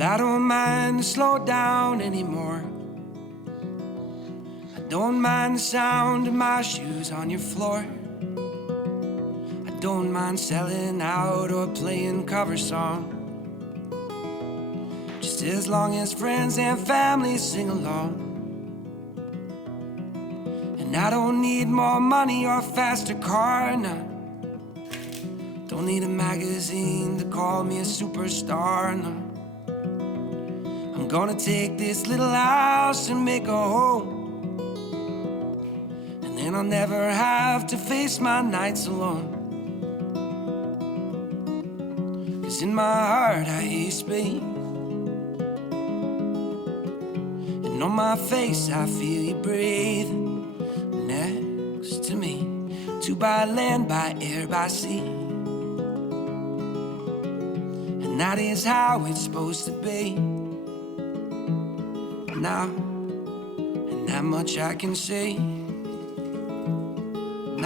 Well, I don't mind to slow down anymore. I don't mind the sound of my shoes on your floor. I don't mind selling out or playing cover songs, just as long as friends and family sing along. And I don't need more money or a faster car, no. Don't need a magazine to call me a superstar, no. I'm gonna take this little house and make a home, and then I'll never have to face my nights alone. 'Cause in my heart I hear space, and on my face I feel you breathe next to me. Two by land, by air, by sea, and that is how it's supposed to be. Now, and that much I can say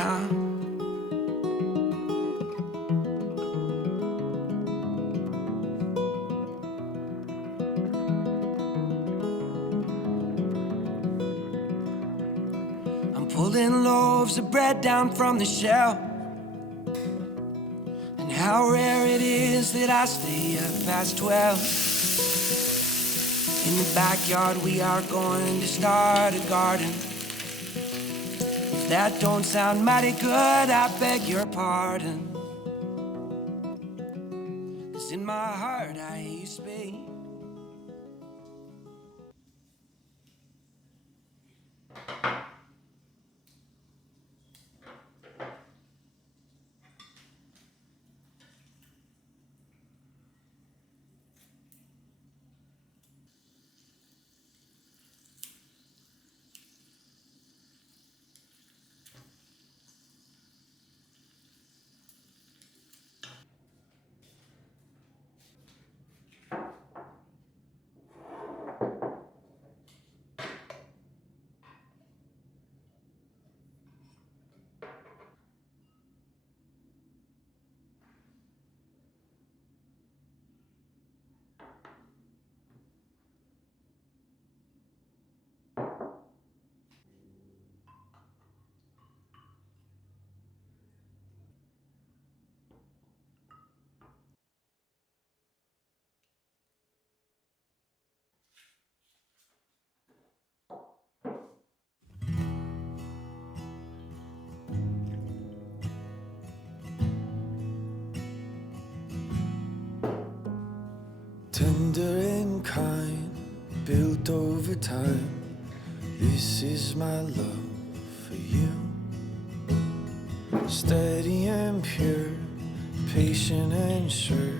now. I'm pulling loaves of bread down from the shelf, and how rare it is that I stay up past 12. In the backyard we are going to start a garden. If that don't sound mighty good, I beg your pardon. 'Cause in my heart I hear you speak. Tender and kind, built over time. This is my love for you. Steady and pure, patient and sure.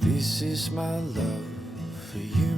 This is my love for you.